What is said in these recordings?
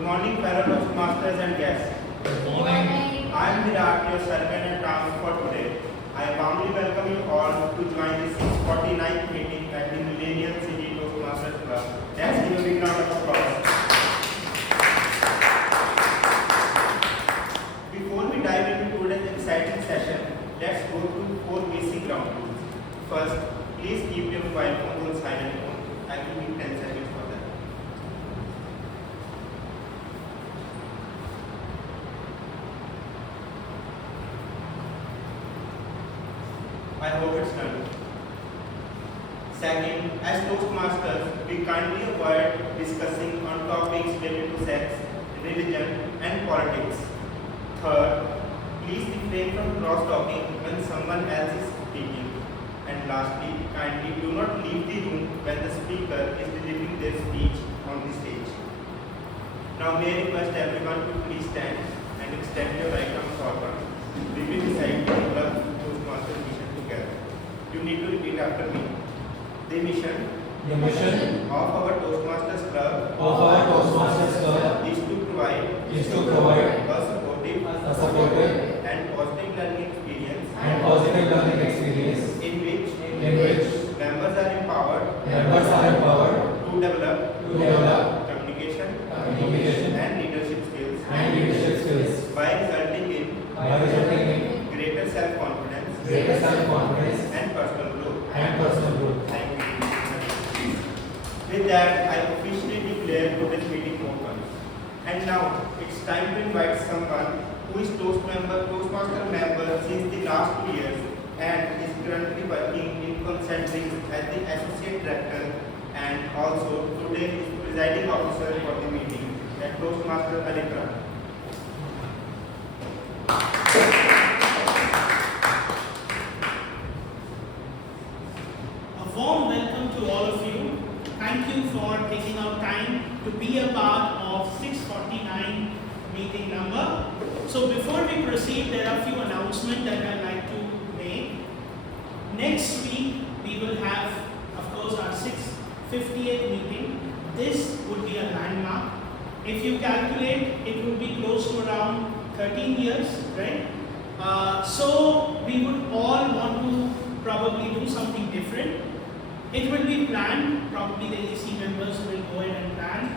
Good morning, fellow Toastmasters and guests. Good morning. I am Virat, your servant and task for today. I warmly welcome you all to join the 649th meeting at the Millennium City Toastmasters Club. Let's give a big round of applause. Before we dive into today's exciting session, let's go through 4 basic ground rules. First, please keep your mobile phone on silent mode. I will give 10 seconds for that. I hope it's done. Second, as Toastmasters, we kindly avoid discussing on topics related to sex, religion, and politics. Third, please refrain from cross-talking when someone else is speaking. And lastly, kindly do not leave the room when the speaker is delivering their speech on the stage. Now may I request everyone to please stand and extend your right arm forward. We will recite the Club Toastmasters mission together. You need to repeat after me. The mission of our Toastmasters Club is to provide a supportive and positive learning experience in which members are empowered to develop communication and leadership skills by resulting in greater self-confidence and personal growth. Thank you. With that, I officially declare today's meeting open. And now, it's time to invite someone who is Toastmaster member since the last 2 years and is currently working in Concentric as the Associate Director and also today is presiding officer for the meeting, at Toastmaster Alitra. A warm welcome to all of you. Thank you for taking out time to be a part of 649 meeting number. So before we proceed, there are a few announcements that I'd like to make. Next week, we will have, of course, our 658th meeting. This would be a landmark. If you calculate, it would be close to around 13 years, right? So we would all want to probably do something different. It will be planned, probably the AC members will go ahead and plan.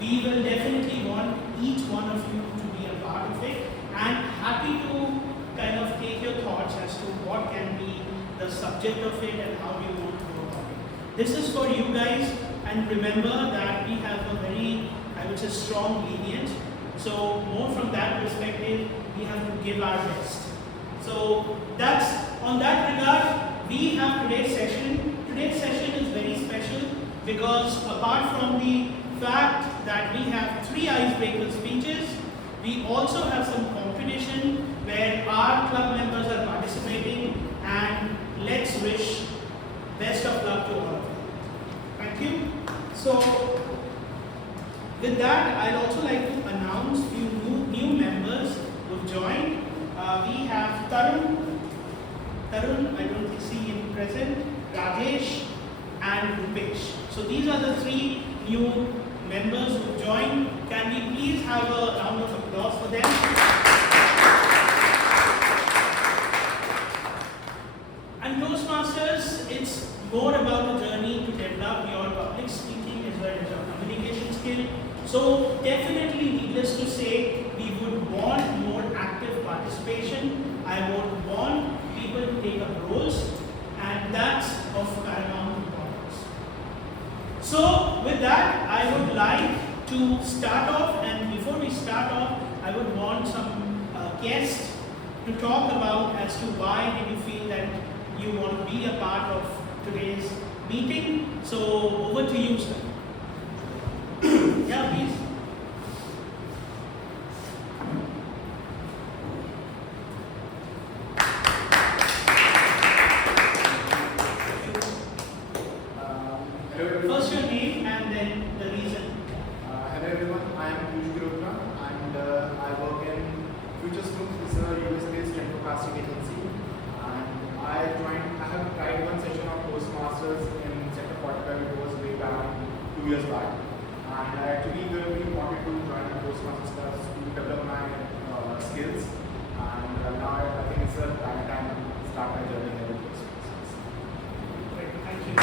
We will definitely want each one of you to be a part of it and happy to kind of take your thoughts as to what can be the subject of it and how you want to go about it. This is for you guys, and remember that we have a very, I would say, strong lineage. So more from that perspective, we have to give our best. So that's on that regard, we have today's session. Today's session is very special because apart from the fact that we have 3 icebreaker speeches, we also have some competition where our club members are participating, and let's wish best of luck to all of you. Thank you. So with that, I'd also like to announce few new members who've joined. We have Tarun, I don't see him present, Rajesh and Rupesh. So these are the 3 new members who joined. Can we please have a round of applause for them? And Toastmasters, it's more about a journey to develop your public speaking as well as your communication skill. So definitely, needless to say, we would want more active participation. I would want people to take up roles, and that's of paramount importance. So with that, I would like to start off, and before we start off, I would want some guests to talk about as to why did you feel that you want to be a part of today's meeting. So over to you, sir. Yeah, please. First your name and then the reason. Hello everyone, I am Piyush Girotna and I work in Futures Group. This is a US-based forecasting agency, and I have tried one session of Toastmasters in Sector 45. It was way back 2 years back, and and I actually really wanted to join the Toastmasters class to develop my skills, and now I think it's the time to start my journey here with Toastmasters. Great, thank you.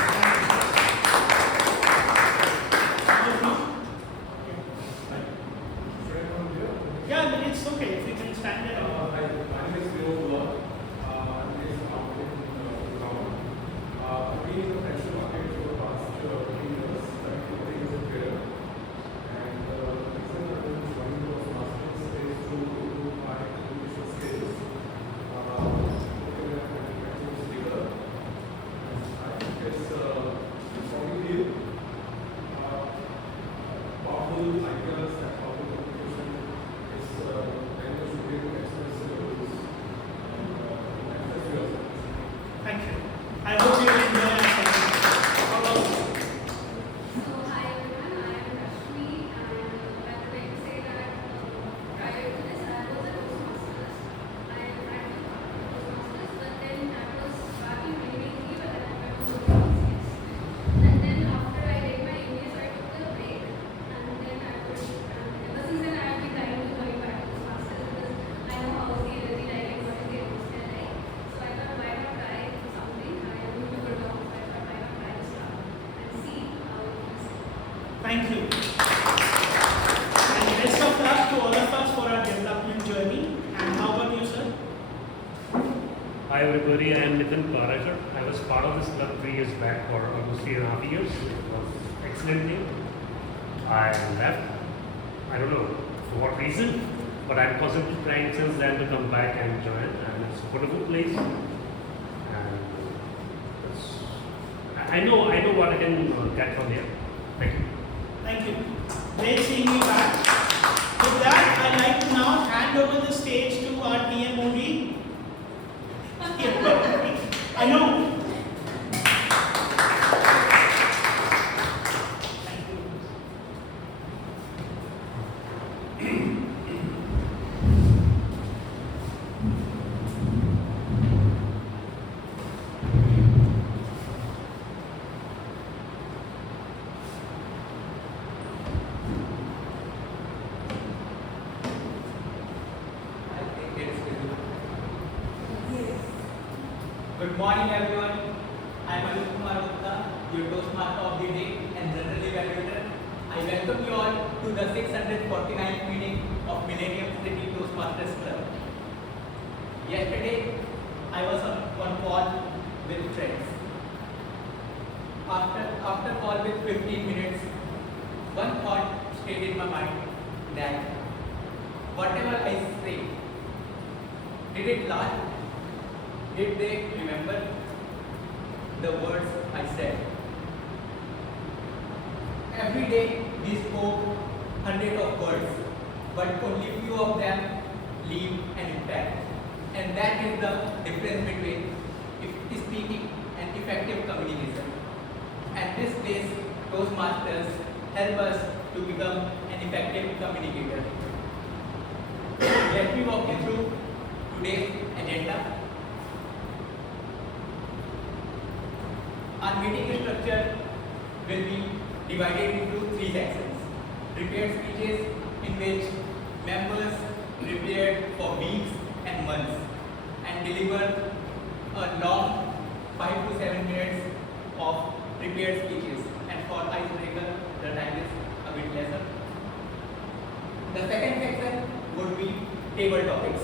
Yeah, it's okay if you can stand there. My name is Vinod Dua. I'm based out in Gurgaon. I've been in the pension market for the past 15 years, currently as a trader. And the reason I'm joining Toastmasters is to improve my communication skills. Looking at manufacturing speaker. And I think it's informative, powerful ideas that how to communication is very much superior to express skills and manifest yourself. Thank you. I hope you enjoy our session. How about you? So hi everyone, I am Rashmi, and I would like to say that prior to this I was a Toastmasters. I am actually part of Toastmasters, but then that was back in 2023 when I went to MBS. And then after I did my MBS, I took a break, and then I was, ever since then I have been trying to going back to Toastmasters because I know how the energy like and what is the atmosphere like. So I thought why not try something. I am new to Gurgaon, so I thought why not try this out and see how it is. Thank you. And best of luck to all of us for our development journey. And how about you, sir? Hi everybody, I am Nitin Parajar. I was part of this club 3 years back for almost 3.5 years. It was excellent thing. I left. I don't know for what reason, but I'm constantly trying since then to come back and join. And it's a wonderful place. And I know what I can get from here. Thank you. Thank you. Great seeing you back. With that, I'd like to now hand over the stage to our TMOD. I know. Thank you. I think it's good. Good morning, everyone. I'm Anup Kumar Gupta, your Toastmaster of the day and General Evaluator. I welcome you all to the 649th meeting of Millennium City Toastmasters Club. Yesterday, I was on one call with friends. After call with 15 minutes, one thought stayed in my mind that whatever I say, did it last? Did they remember the words I said? Every day we spoke hundreds of words, but only few of them leave an impact. And that is the difference between speaking and effective communication. And this days, Toastmasters help us to become an effective communicator. Let me walk you through today's agenda. Our meeting structure will be divided into 3 sections. Prepared speeches, in which members prepared for weeks and months and deliver a long 5 to 7 minutes of prepared speeches, and for icebreaker the time is a bit lesser. The second section would be table topics.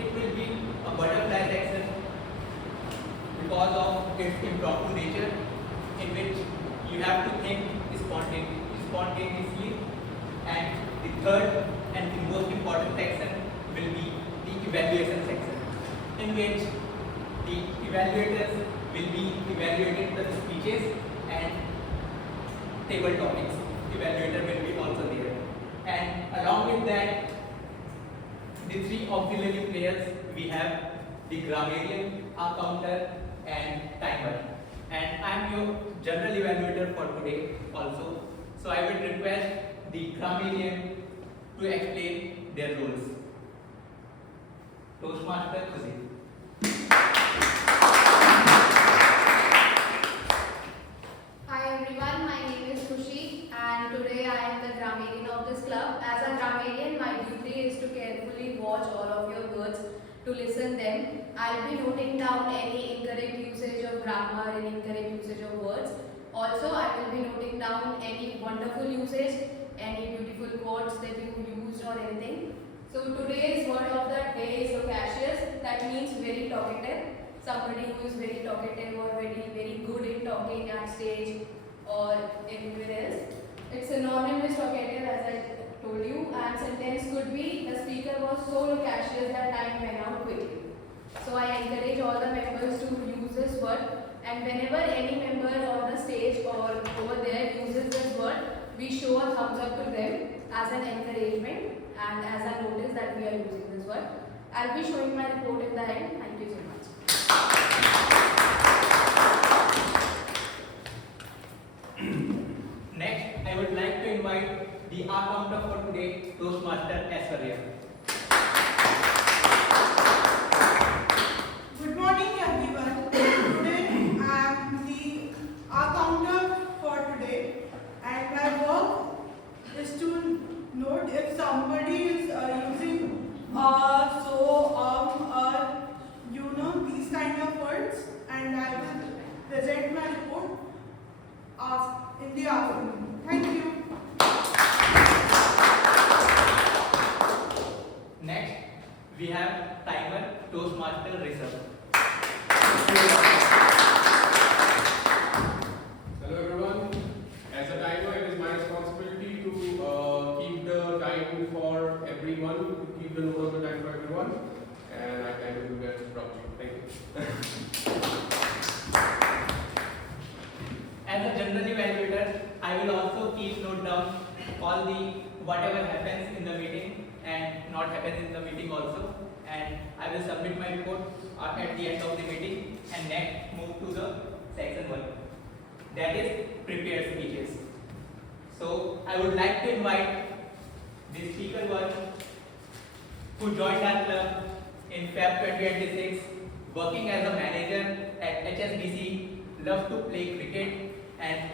It will be a butterfly section because of its impromptu nature, in which you have to think spontaneously. And the third and the most important section will be the evaluation section, in which the evaluators will be evaluating the speeches and table topics. Evaluator will be also there. And along with that, the 3 auxiliary players we have the grammarian, accountant, and timer. And I am your general evaluator for today also. So I will request the grammarian to explain their roles. Toastmaster Khushi. Hi everyone, my name is Khushi, and today I am the I'll be noting down any incorrect usage of grammar and incorrect usage of words. Also, I will be noting down any wonderful usage, any beautiful quotes that you used or anything. So today's word of the day is loquacious. That means very talkative. Somebody who is very talkative or very good in talking at stage or anywhere else. It's synonymous talkative as I told you, and sentence could be the speaker was so loquacious that time went out quickly. So I encourage all the members to use this word, and whenever any member on the stage or over there uses this word, we show a thumbs up to them as an encouragement and as a notice that we are using this word. I'll be showing my report in the end. Thank you so much. Next, I would like to invite the art counter for today, Toastmaster Aishwarya. Good morning everyone. Today I am the accountant for today, and my work is to note if somebody is using these kind of words, and I will present my report in the afternoon. Thank you. Next, we have timer Toastmaster Reserve. Hello everyone. As a timer, it is my responsibility to keep the time for everyone, to keep the note of the time for everyone, and I can do that properly. Thank you. As a general evaluator, I will also keep note down all the whatever happens in the meeting and not happens in the meeting also, and I will submit my report at the end of the meeting, and next move to the section 1, that is prepared speeches. So I would like to invite the speaker one who joined our club in Feb 2026, working as a manager at HSBC, love to play cricket and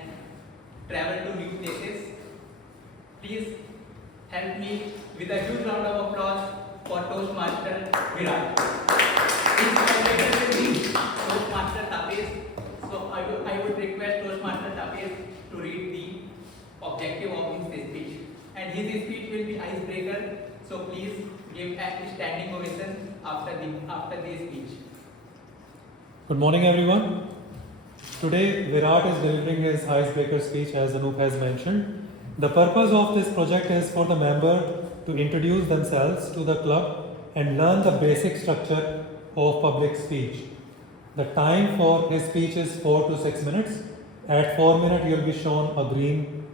travel to new places. Please help me with a huge round of applause for Toastmaster Virat. His translator will be Toastmaster Tapesh. So I would request Toastmaster Tapesh to read the objective of his speech. And his speech will be icebreaker. So please give a standing ovation after the speech. Good morning, everyone. Today, Virat is delivering his icebreaker speech, as Anup has mentioned. The purpose of this project is for the member to introduce themselves to the club and learn the basic structure of public speech. The time for his speech is 4 to 6 minutes. At 4 minutes, you will be shown a green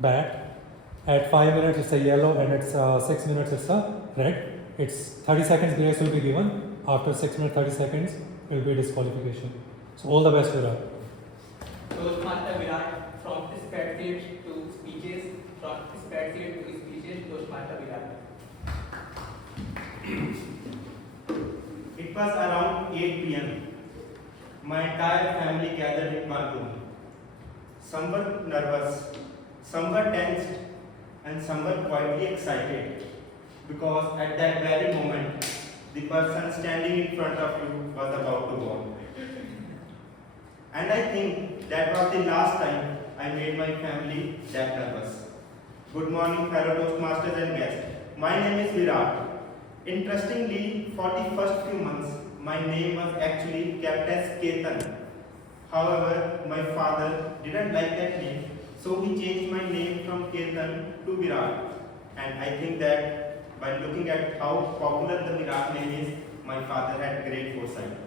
bat. At 5 minutes, it's a yellow, and at 6 minutes, it's a red. It's 30 seconds grace will be given. After 6 minutes, 30 seconds, it will be disqualification. So all the best, Virat. Toastmaster Virat, from spreadsheet to speeches, from spreadsheet to speeches, Toastmaster Virat. It was around 8 p.m. My entire family gathered in one room. Some were nervous, some were tensed, and some were quietly excited, because at that very moment, the person standing in front of you was about to go. And I think that was the last time I made my family that nervous. Good morning, fellow Toastmasters and guests. My name is Virat. Interestingly, for the first few months, my name was actually kept as Ketan. However, my father didn't like that name, so he changed my name from Ketan to Virat. And I think that by looking at how popular the Virat name is, my father had great foresight.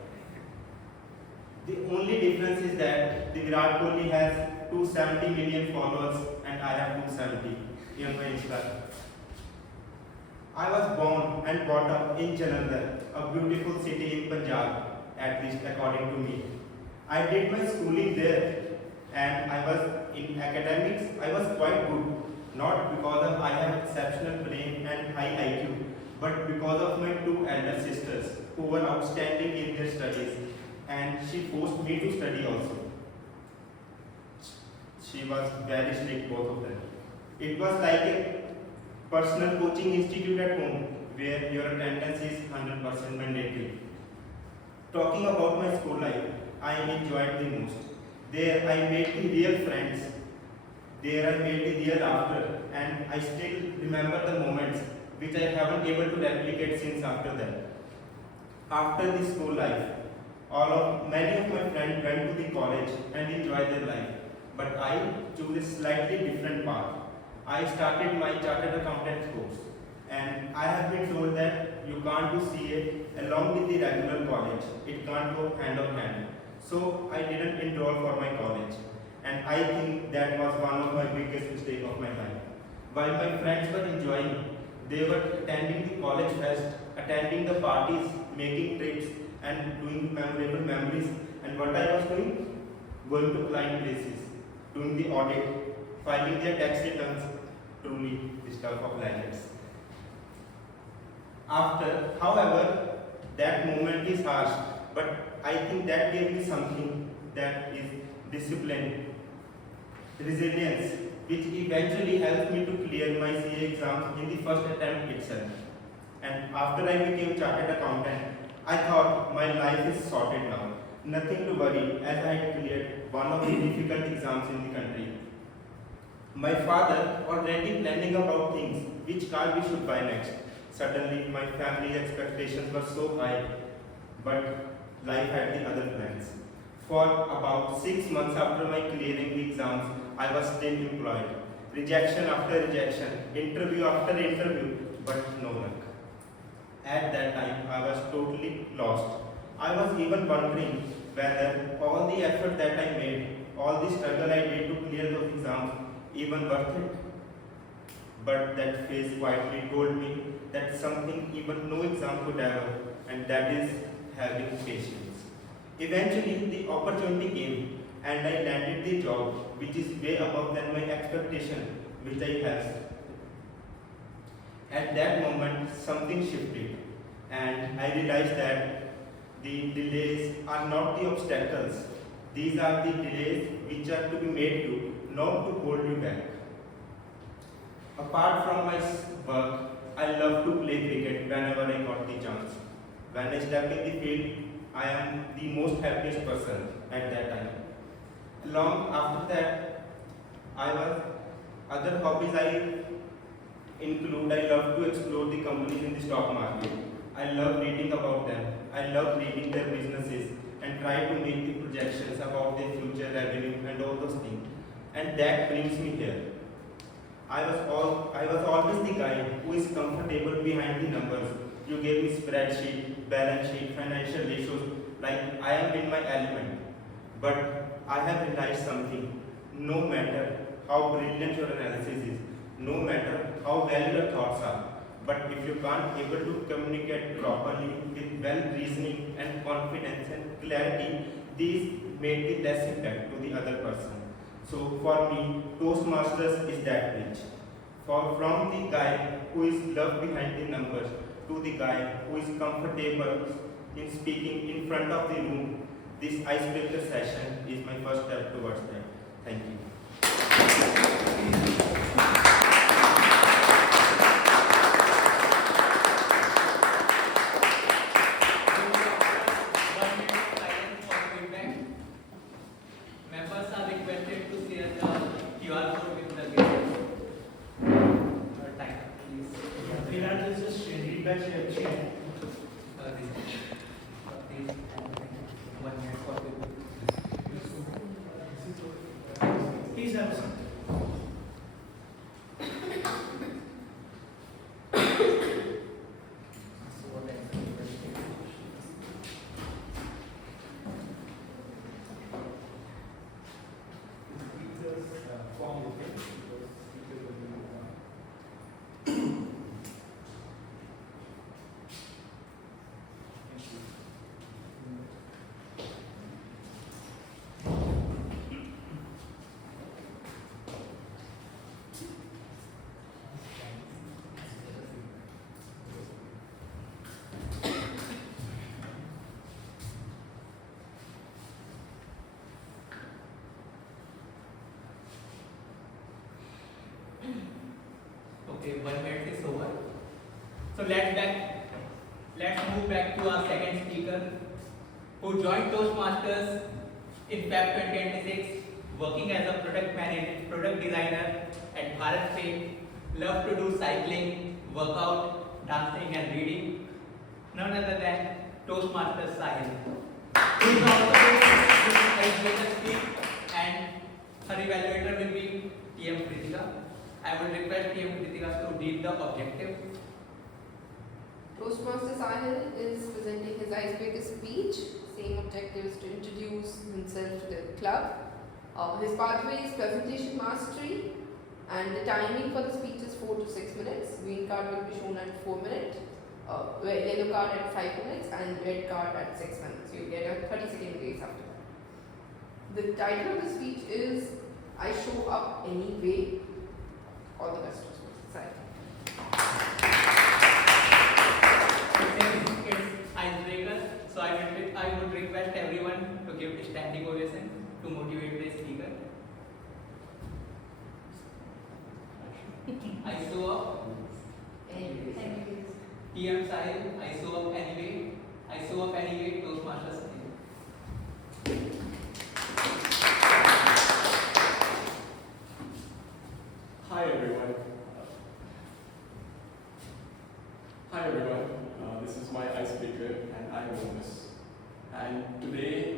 The only difference is that the Virat Kohli has 270 million followers and I have 270 in my Instagram. I was born and brought up in Jalandhar, a beautiful city in Punjab, at least according to me. I did my schooling there, and I was in academics. I was quite good, not because of I have exceptional brain and high IQ, but because of my two elder sisters who were outstanding in their studies, and she forced me to study also. She was very strict, both of them. It was like a personal coaching institute at home where your attendance is 100% mandatory. Talking about my school life, I enjoyed the most. There I made the real friends. There I made the real laughter, and I still remember the moments which I haven't able to replicate since after that. After the school life, many of my friends went to the college and enjoyed their life, but I chose a slightly different path. I started my chartered accountant course, and I have been told that you can't do CA along with the regular college. It can't go hand on hand. So I didn't enroll for my college, and I think that was one of my biggest mistakes of my life. While my friends were enjoying, they were attending the college fest, attending the parties, making trips, and doing memorable memories. And what I was doing? Going to client places, doing the audit, filing their tax returns, truly the stuff of legends. However, that moment is harsh, but I think that gave me something, that is discipline, resilience, which eventually helped me to clear my CA exams in the first attempt itself. And after I became chartered accountant, I thought my life is sorted now. Nothing to worry, as I had cleared one of the difficult exams in the country. My father already planning about things, which car we should buy next. Suddenly, my family's expectations were so high, but life had the other plans. For about 6 months after my clearing the exams, I was still employed. Rejection after rejection, interview after interview, but no luck. At that time, I was totally lost. I was even wondering whether all the effort that I made, all the struggle I did to clear those exams, even worth it. But that phase quietly told me that something even no exam could ever, and that is having patience. Eventually, the opportunity came, and I landed the job, which is way above than my expectation, which I had. At that moment, something shifted, and I realized that the delays are not the obstacles. These are the delays which are to be made you, not to hold you back. Apart from my work, I love to play cricket whenever I got the chance. When I step in the field, I am the most happiest person at that time. Long after that, other hobbies I include, I love to explore the companies in the stock market. I love reading about them. I love reading their businesses and try to make the projections about their future revenue and all those things. And that brings me here. I was always the guy who is comfortable behind the numbers. You gave me spreadsheet, balance sheet, financial ratios, like I am in my element. But I have realized something. No matter how brilliant your analysis is, no matter how well your thoughts are, but if you can't able to communicate properly with well reasoning and confidence and clarity, these make the less impact to the other person. So for me, Toastmasters is that bridge. From the guy who is loved behind the numbers to the guy who is comfortable in speaking in front of the room, this icebreaker session is my first step towards that. Thank you. Members are requested to share the QR code with the guests. Time, please. Virat is just feedback here. This 1 minute for the Please have a seat. Okay, 1 minute is over. So let's move back to our second speaker, who joined Toastmasters in Feb 2026, working as a product designer at Bharat Pay, love to do cycling, workout, dancing and reading. None other than Toastmasters Sahil. Who is also doing icebreaker speak, and her evaluator will be TM Kritika. I would request TM Kritika to read the objective. Toastmaster Sahil is presenting his icebreaker speech. Same objective is to introduce himself to the club. His pathway is presentation mastery, and the timing for the speech is 4 to 6 minutes. Green card will be shown at 4 minutes, yellow card at 5 minutes, and red card at 6 minutes. You get a 30-second grace after that. The title of the speech is I Show Up Anyway. All the best, Toastmaster Sahil. It's icebreaker, so I would request everyone to give a standing ovation to motivate the speaker. I show up. Anyways. TM Sahil, I show up anyway. I show up anyway, Toastmasters Sahil. Hi everyone. This is my icebreaker and I'm Amos. And today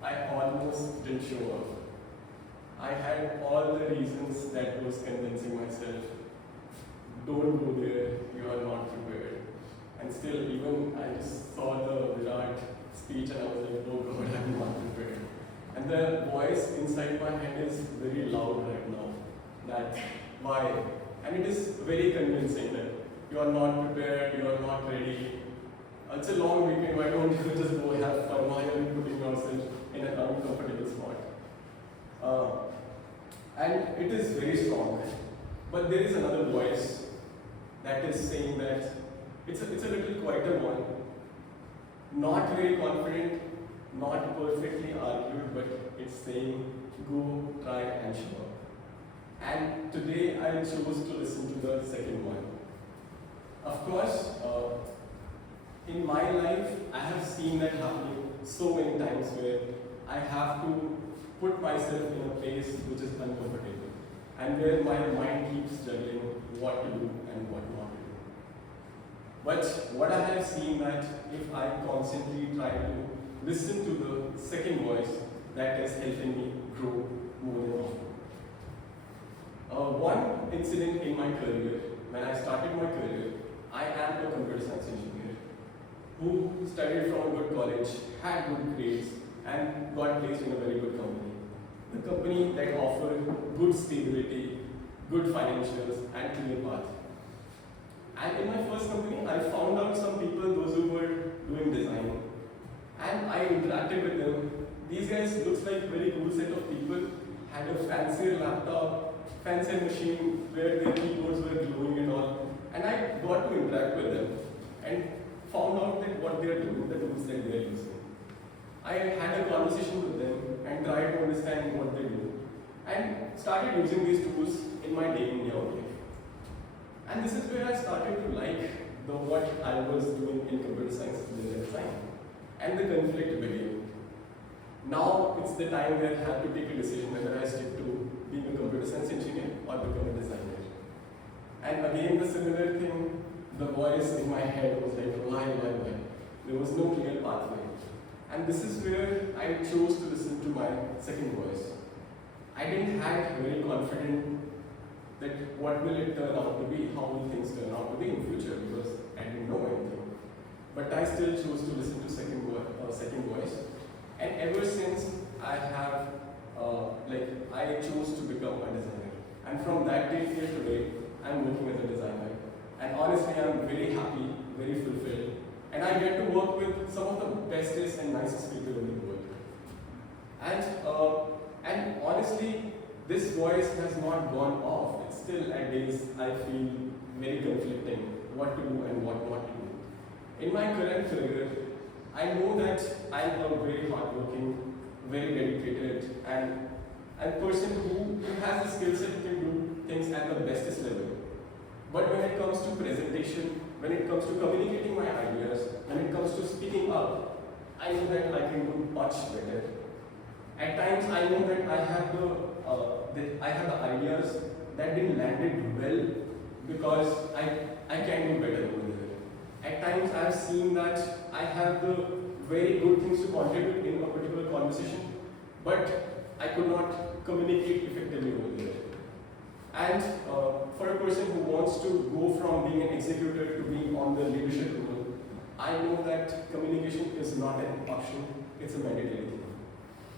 I almost didn't show up. I had all the reasons that was convincing myself, don't go there, you are not prepared. And still, even I just saw the Virat speech and I was like, oh God, I'm not prepared. And the voice inside my head is very loud right now. That why? And it is very convincing that you are not prepared, you are not ready. It's a long weekend, why don't you just go have fun? Why are you putting yourself in an uncomfortable spot? And it is very strong. But there is another voice that is saying that it's a little quieter one. Not very confident, not perfectly argued, but it's saying, go, try and show up. And today I chose to listen to the second one. Of course, in my life, I have seen that happening so many times where I have to put myself in a place which is uncomfortable and where my mind keeps juggling what to do and what not to do. But what I have seen that if I constantly try to listen to the second voice, that is helping me grow more than often. One incident in my career, when I started my career, I am a computer science engineer who studied from a good college, had good grades, and got placed in a very good company. The company that offered good stability, good financials, and clear path. And in my first company, I found out some people, those who were doing design, and I interacted with them. These guys looks like very cool set of people, had a fancier laptop, fancier machine where their keyboards were glowing and all. And I got to interact with them and found out that what they are doing, the tools that they are using. I had a conversation with them and tried to understand what they do and started using these tools in my day in day life. And this is where I started to like what I was doing in computer science and design. And the conflict began. Now it's the where I have to take a decision whether I stick to being a computer science engineer or become a designer. And again, the similar thing, the voice in my head was like, why? There was no clear pathway. And this is where I chose to listen to my second voice. I didn't have very confident that what will it turn out to be, how will things turn out to be in future, because I didn't know anything. But I still chose to listen to second voice. And ever since I have, I chose to become a designer. And from that day till today, I'm working as a designer. And honestly, I'm very happy, very fulfilled. And I get to work with some of the bestest and nicest people in the world. And honestly, this voice has not gone off. It's still at days I feel very conflicting, what to do and what not to do. In my current career, I know that I'm a very hardworking, very dedicated, and a person who has the skill set to do things at the bestest level. But when it comes to presentation, when it comes to communicating my ideas, when it comes to speaking up, I know that I can do much better. At times, I know that I have the ideas that didn't landed well because I can do better over there. At times, I have seen that I have the very good things to contribute in a particular conversation, but I could not communicate effectively over there. And for a person who wants to go from being an executor to being on the leadership role, I know that communication is not an option, it's a mandatory thing.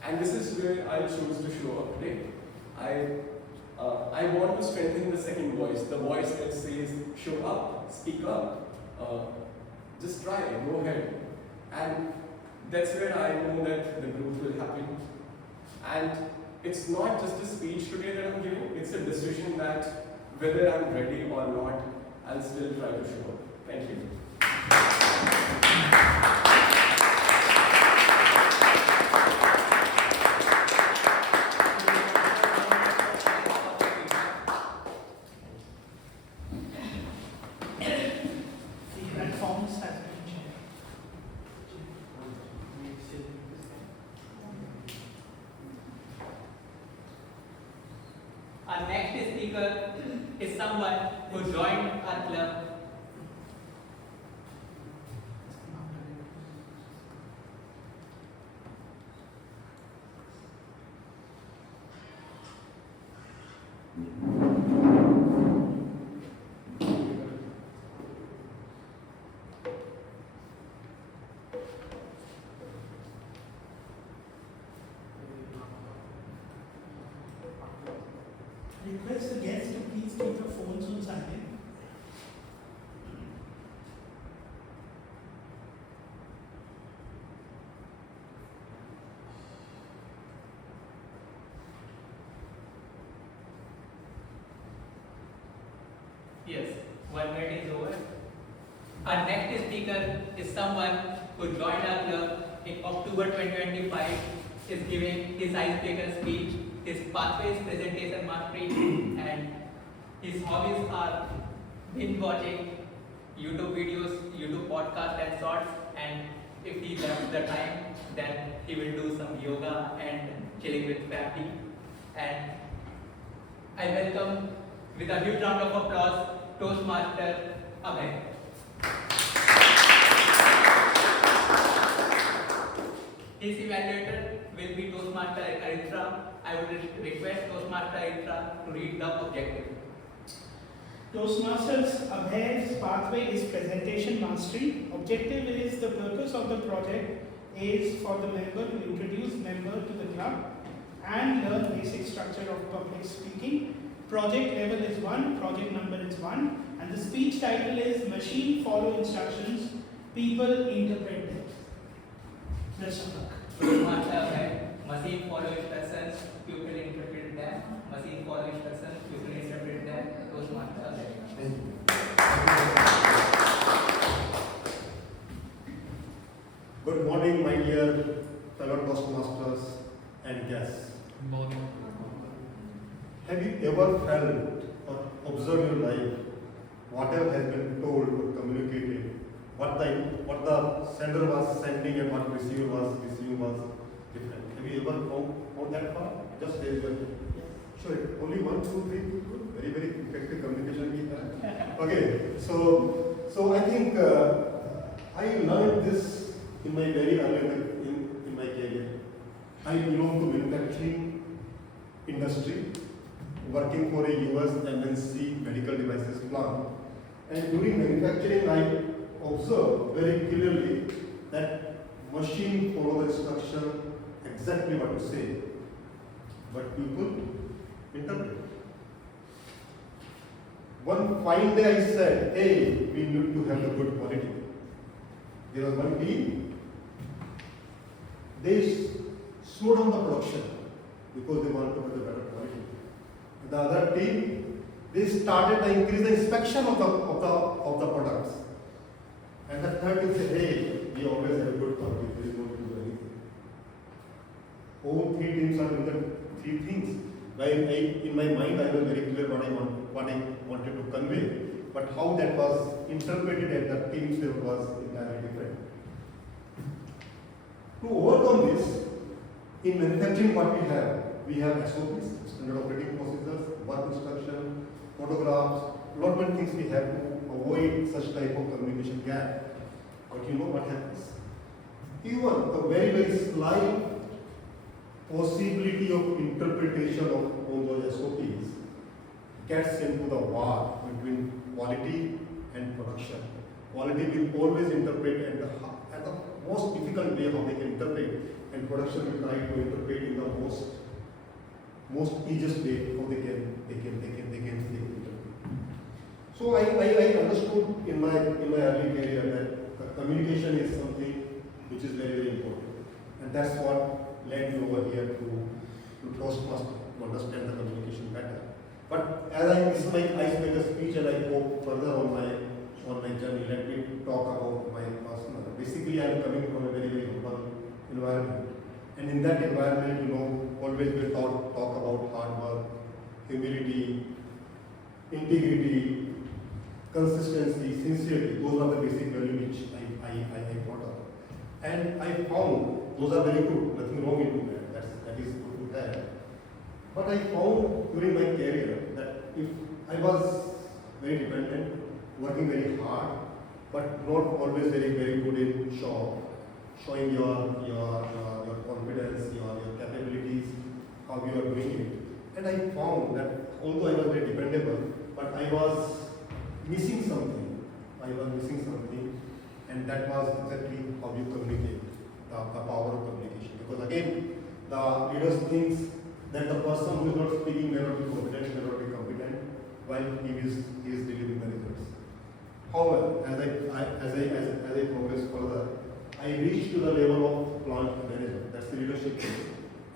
And this is where I chose to show up today. I want to strengthen the second voice, the voice that says, show up, speak up, just try, go ahead. And that's where I know that the growth will happen. And it's not just a speech today that I'm giving, it's a decision that whether I'm ready or not, I'll still try to show up. Thank you. The platforms has been shared. Our next speaker is someone who joined our club. Request the guests to please keep your phones on silent. Yes, 1 minute is over. Our next speaker is someone who joined our club in October 2025, is giving his icebreaker speech. His pathway is presentation mastery, and his hobbies are binge watching YouTube videos, YouTube podcasts and shorts, and if he has the time, then he will do some yoga and chilling with family. And I welcome with a huge round of applause Toastmaster Abhay. His evaluator will be Toastmaster Aritra. I would request Toastmaster Aritra to read the objective. Toastmasters Abhay's pathway is presentation mastery. Objective is the purpose of the project is for the member to introduce member to the club and learn basic structure of public speaking. Project level is 1, project number is 1, and the speech title is Machine Follow Instructions, People Interpret Them. Best of luck. Toastmaster Abhay, machine follow instructions, people interpret them. Machine follow instructions, people interpret them. Toastmaster Abhay. Good morning, my dear fellow Toastmasters and guests. Good morning. Have you ever felt or observed your life, whatever has been told or communicated, what the sender was sending and what receiver was receiving was different? Have you ever found that part? Just raise your hand. Sure, only 1, 2, 3, good. Very effective communication. Okay, so I think I learned this in my very early in my career. I belong to manufacturing industry, working for a US MNC medical devices plant. And during manufacturing, I observed very clearly that machine follow the instruction exactly what to say, but people interpret. One fine day I said, hey, we need to have the good quality. There was one team, they slowed down the production because they wanted to have the better quality. The other team, they started to increase the inspection of the products. And the third team said, hey, we always have a good quality, there is no need to do anything. All 3 teams are doing the 3 things. In my mind, I was very clear what I wanted to convey, but how that was interpreted at the team's level was entirely different. To overcome this, in manufacturing what we have SOPs, standard operating procedures, work instruction, photographs, lot many things we have to avoid such type of communication gap. But you know what happens? Even a very slight possibility of interpretation of all those SOPs gets into the war between quality and production. Quality will always interpret at the most difficult way how they can interpret, and production will try to interpret in the most easiest way how they can interpret. So I understood in my early career that communication is something which is very important, and that's what led me over here to Toastmaster, to understand the communication better. But this is my icebreaker speech, and I go further on my journey. Let me talk about my personal. Basically, I am coming from a very humble environment, and in that environment, always we talk about hard work, humility, integrity, consistency, sincerity. Those are the basic values which I brought up, and I found those are very good. Nothing wrong in that. That is good to have. But I found during my career that if I was very dependent, working very hard, but not always very good in showing your confidence, your capabilities, how you are doing it. And I found that although I was very dependable, but I was missing something. And that was exactly how you communicate, the power of communication. Because again, the leaders thinks that the person who is not speaking may not be confident, may not be competent, while he is delivering the results. However, as I progress further, I reached to the level of plant manager. That's the leadership.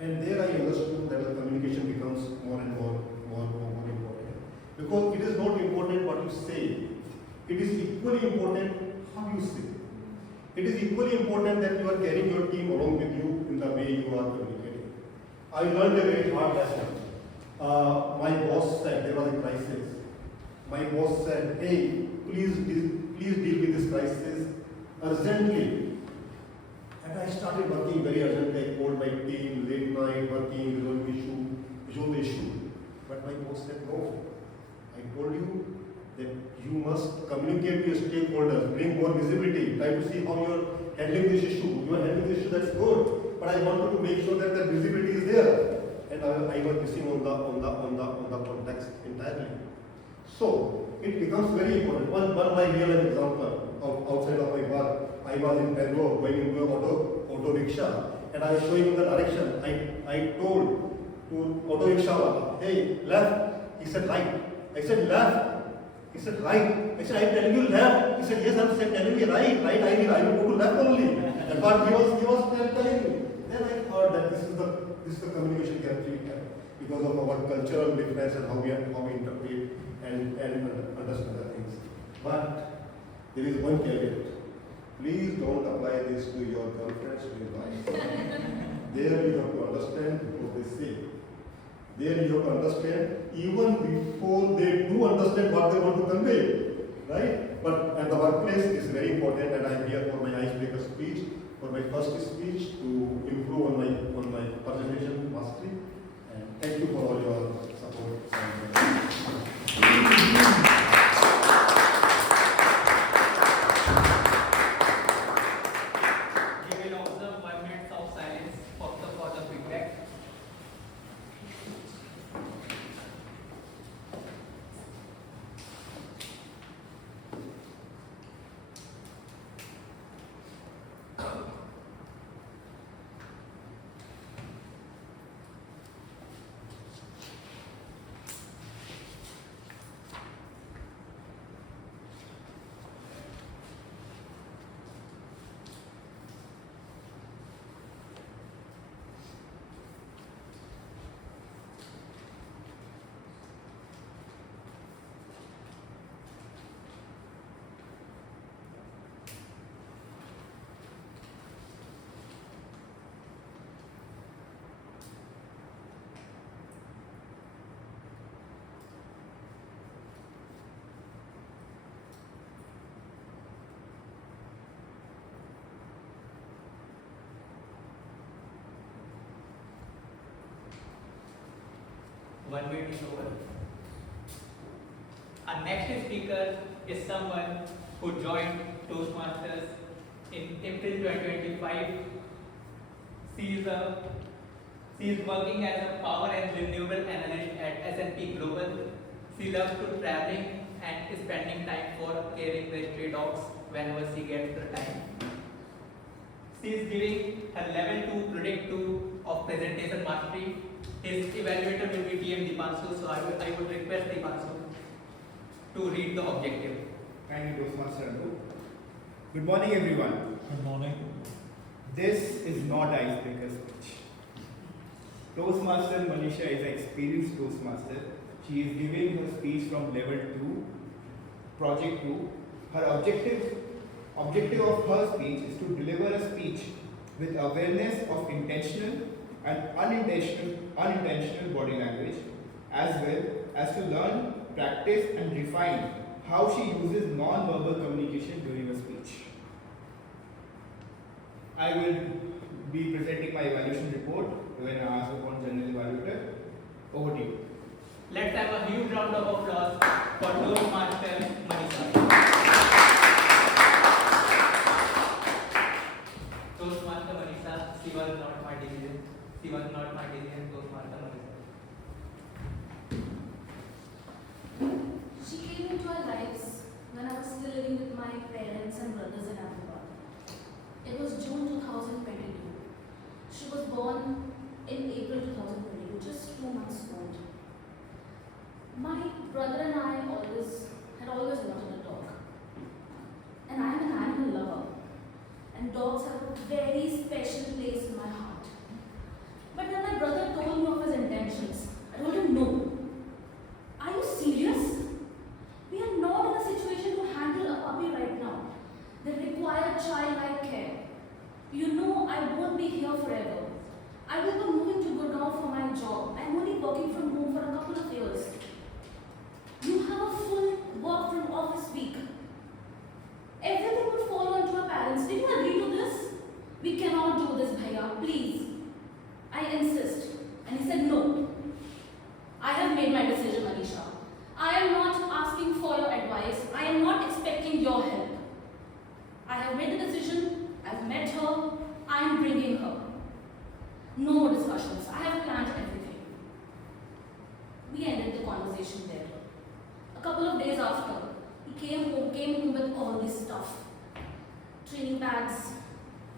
And there I understood that the communication becomes more and more important. Because it is not important what you say. It is equally important how you say. It is equally important that you are carrying your team along with you in the way you are communicating. I learned a very hard lesson. My boss said, there was a crisis. My boss said, hey, please deal with this crisis urgently. And I started working very urgently. I called my team late night, working, resolve the issue. But my boss said, no. I told you that you must communicate to your stakeholders, bring more visibility, try to see how you are handling this issue. You are handling this issue, that's good. But I wanted to make sure that the visibility is there. And I was missing on the context entirely. So it becomes very important. One my real life example outside of my work, I was in Bangalore going into an auto rickshaw, and I was showing him the direction. I told to auto rickshaw, hey, left. He said right. I said left. He said right. I said I'm telling you left. He said yes, I'm telling you right. I will go to left only. That's what he was telling me. Then I thought that this is the communication gap we have because of our cultural difference and how we interpret and understand the things. But there is one caveat. Please don't apply this to your girlfriends, to your wives. There you have to understand what they say. There you have to understand even before they do understand what they want to convey. Right? But at the workplace is very important, and I'm here for my icebreaker speech, for my first speech to improve on my presentation mastery. And thank you for all your support. We will observe 1 minute of silence for the feedback. one minute is over. Our next speaker is someone who joined Toastmasters in April 2025. She is working as a power and renewable analyst at S&P Global. She loves to traveling and spending time for caring the stray dogs whenever she gets the time. She is giving her level 2 project 2 of presentation mastery. His evaluator will be TM Dipanshu, so I would request Dipanshu to read the objective. Thank you, Toastmaster Anu. Good morning, everyone. Good morning. This is not icebreaker speech. Toastmaster Manisha is an experienced Toastmaster. She is giving her speech from level 2, project 2. Her objective of her speech is to deliver a speech with awareness of intentional and unintentional body language, as well as to learn, practice and refine how she uses non-verbal communication during a speech. I will be presenting my evaluation report when asked upon General Evaluator. Over to you. Let's have a huge round of applause for Toastmaster Manisha. Toastmaster Manisha, she was not my decision. She was not my decision, Toastmaster Manisha. She came into our lives when I was still living with my parents and brothers in Ahmedabad. It was June 2022. She was born in April 2022, just 2 months old. My brother and I had always wanted a dog. And I am an animal lover. And dogs have a very special place in my heart. But when my brother told me of his intentions, I told him no. Are you serious? We are not in a situation to handle a puppy right now. They require childlike care. You know I won't be here forever. I will be moving to Gurgaon for my job. I'm only working from home for a couple of years. You have a full work from office week. Everything would fall onto our parents. Did you agree to this? We cannot do this, Bhaiya. Please. I insist. And he said no. I have made my decision, Manisha. I am not asking for your advice. I am not expecting your help. I have made the decision. I've met her. I am bringing her. No more discussions. I have planned everything. We ended the conversation there. A couple of days after, he came home with all this stuff. Training bags,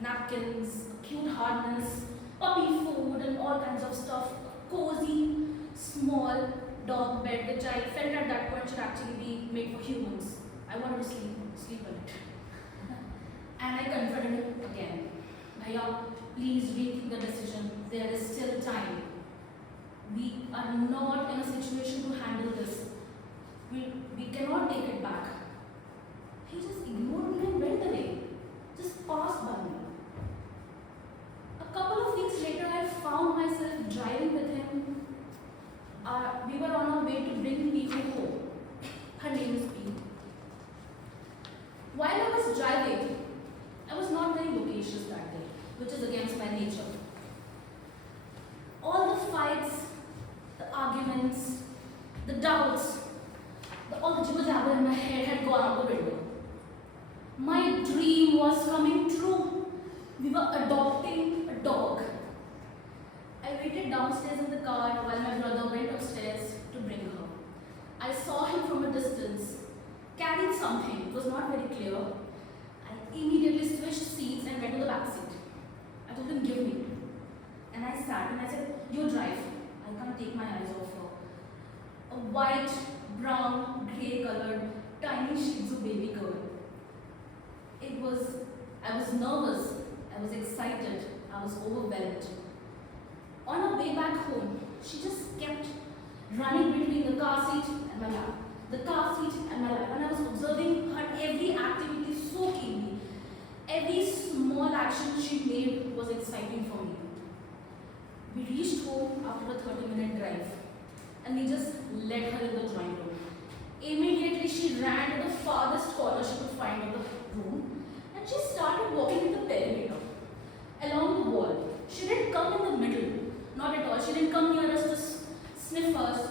napkins, cute harness, puppy food and all kinds of stuff. Cozy, small dog bed which I felt at that point should actually be made for humans. I wanted to sleep on it. And I confronted him again. Bhaiya, please rethink the decision. There is still time. We are not in a situation to handle this. We cannot take it back. He just ignored me and went away. Just passed by me. A couple of weeks later, I found myself driving with him. We were on our way to bring people home. Her name is P. While I was driving, I was not very loquacious that day, which is against my nature. All the fights, the arguments, the doubts, all the jibber-jabber in my head had gone out the window. My dream was coming true. We were adopting a dog. I waited downstairs in the car while my brother went upstairs to bring her. I saw him from a distance, carrying something. It was not very clear. I immediately switched seats and went to the back seat. I told him, give me. And I sat and I said, you drive. I can't take my eyes off her. A white, brown, grey colored, tiny Shih Tzu baby girl. I was nervous, I was excited, I was overwhelmed. On our way back home, she just kept running between the car seat and my lap. The car seat and my lap. And I was observing her every activity so keenly. Every small action she made was exciting for me. We reached home after a 30-minute drive. And we just led her in the drawing room. Immediately she ran to the farthest corner she could find of the room and she started walking in the perimeter, along the wall. She didn't come in the middle, not at all. She didn't come near us to sniff us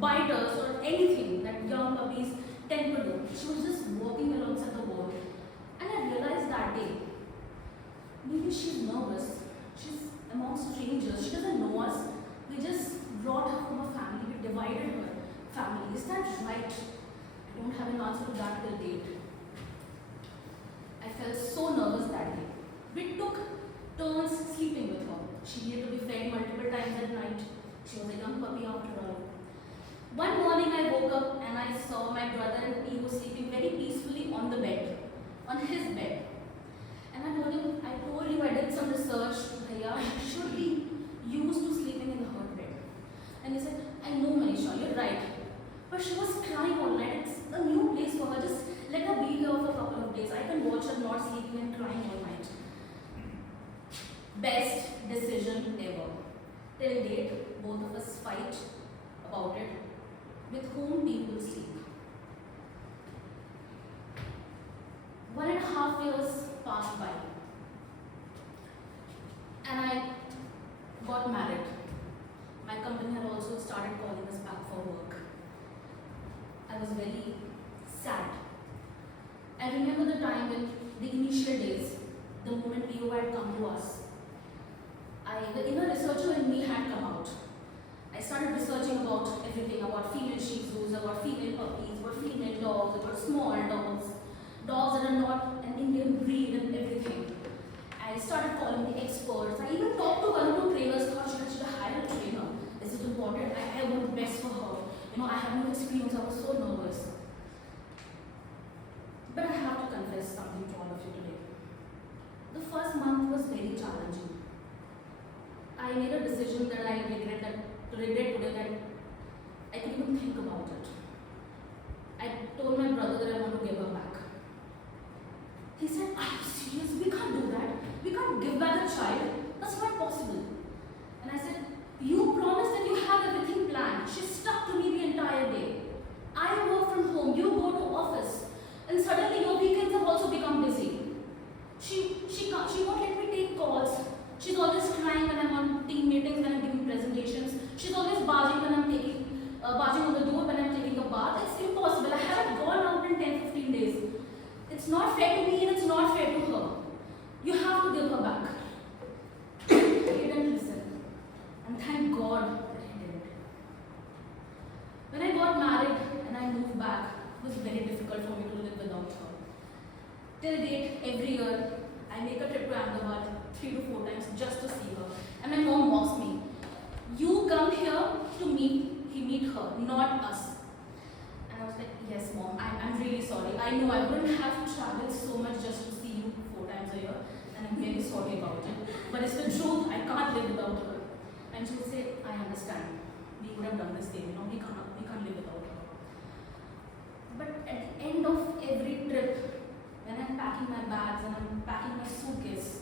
bite us or anything that young puppies tend to do. She was just walking alongside the wall. And I realized that day, maybe she's nervous. She's among strangers. She doesn't know us. We just brought her from a family. We divided her family. Is that right? I don't have an answer to that till date. I felt so nervous that day. We took turns sleeping with her. She needed to be fed multiple times at night. She was a young puppy after all. One morning I woke up and I saw my brother and he was sleeping very peacefully on the bed, on his bed. And I told him, I did some research, Bhaiya, he should be used to sleeping in her bed. And he said, I know Manisha, you're right. But she was crying all night. It's a new place for her. Just let her be here for a couple of days. I can watch her not sleeping and crying all night. Best decision ever. Till date, both of us fight about it. With whom people sleep. 1.5 years passed by. And I got married. My company had also started calling us back for work. I was very sad. I remember the time when the initial days, the moment Leo had come to us, the inner researcher in me had come out. I started researching about everything, about female Shih Tzus, about female puppies, about female dogs, about small dogs, dogs that are not an Indian breed and everything. I started calling the experts. I even talked to one or two trainers, thought I should hire a trainer. This is important. I want the best for her. I have no experience. I was so nervous. But I have to confess something to all of you today. The first month was very challenging. I made a decision that I regret today that I couldn't even think about it. I told my brother that I want to give her back. He said, are you serious? We can't do that. We can't give back a child. That's not possible. And I said, you promised that you have everything planned. She stuck to me the entire day. I work from home, you go to office. And suddenly your weekends have also become busy. She won't let me take calls. She's always crying when I'm on team meetings, when I'm giving presentations. She's always barging when I'm barging on the door when I'm taking a bath. It's impossible. I haven't gone out in 10-15 days. It's not fair to me and it's not fair to her. You have to give her back. He didn't listen. And thank God that he didn't. When I got married and I moved back, it was very difficult for me to live without her. Till date, every year, I make a trip to Ahmedabad 3 to 4 times just to see her. And my mom mocks me. You come here to meet her, not us. And I was like, yes mom, I'm really sorry. I know I wouldn't have traveled so much just to see you 4 times a year. And I'm very sorry about it. But it's the truth, I can't live without her. And she would say, I understand. We would have done the same, we can't live without her. But at the end of every trip, when I'm packing my bags and I'm packing my suitcase,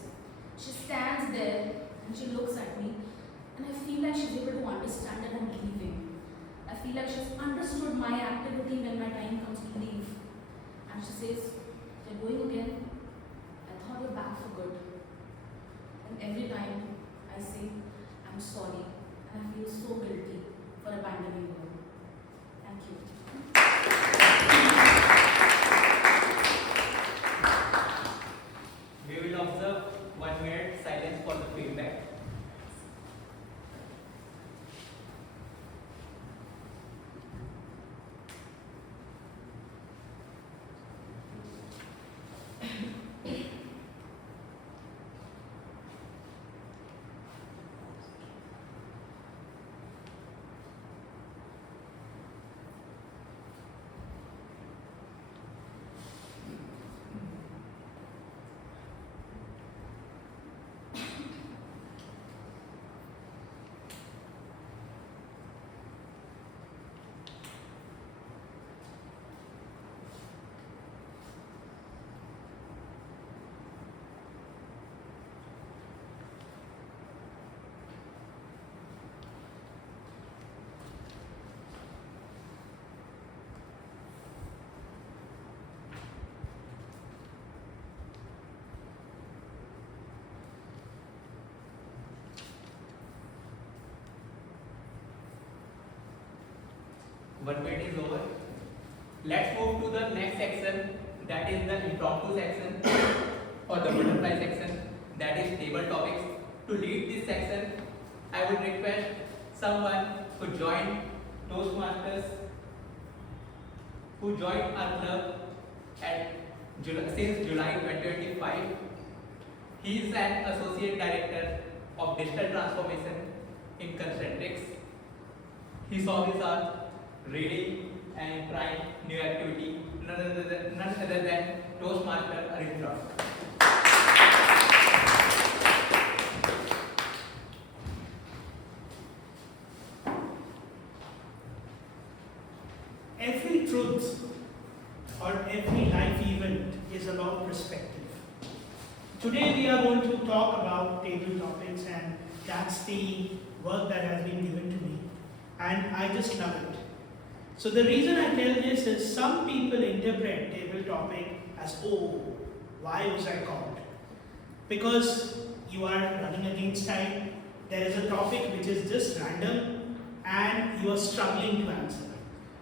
she stands there and she looks at me and I feel like she's able to understand that I'm leaving. I feel like she's understood my activity when my time comes to leave. And she says, you're going again? I thought you're back for good. And every time I say, I'm sorry, and I feel so guilty for abandoning her. Thank you. We will observe 1 minute silence for the feedback. 1 minute is over. Let's move to the next section, that is the impromptu section or the butterfly section, that is table topics. To lead this section, I would request someone who joined Toastmasters, who joined our club since July 2025. He is an associate director of digital transformation in Concentrix. His hobbies are reading and trying new activity, none other than Toastmaster Arindra. Every truth or every life event is about perspective. Today we are going to talk about table topics, and that's the work that has been given to me, and I just love it. So the reason I tell this is some people interpret table topic as, oh, why was I called? Because you are running against time, there is a topic which is just random and you are struggling to answer.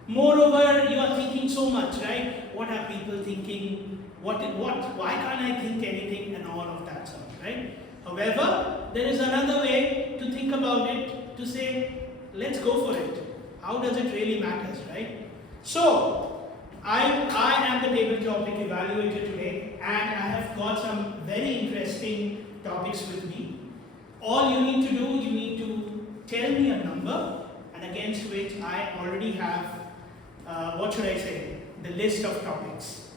Moreover, you are thinking so much, right? What are people thinking? Why can't I think anything, and all of that sort, right? However, there is another way to think about it, to say, let's go for it. How does it really matter, right? So, I am the table topic evaluator today, and I have got some very interesting topics with me. All you need to do, you need to tell me a number, and against which I already have, the list of topics.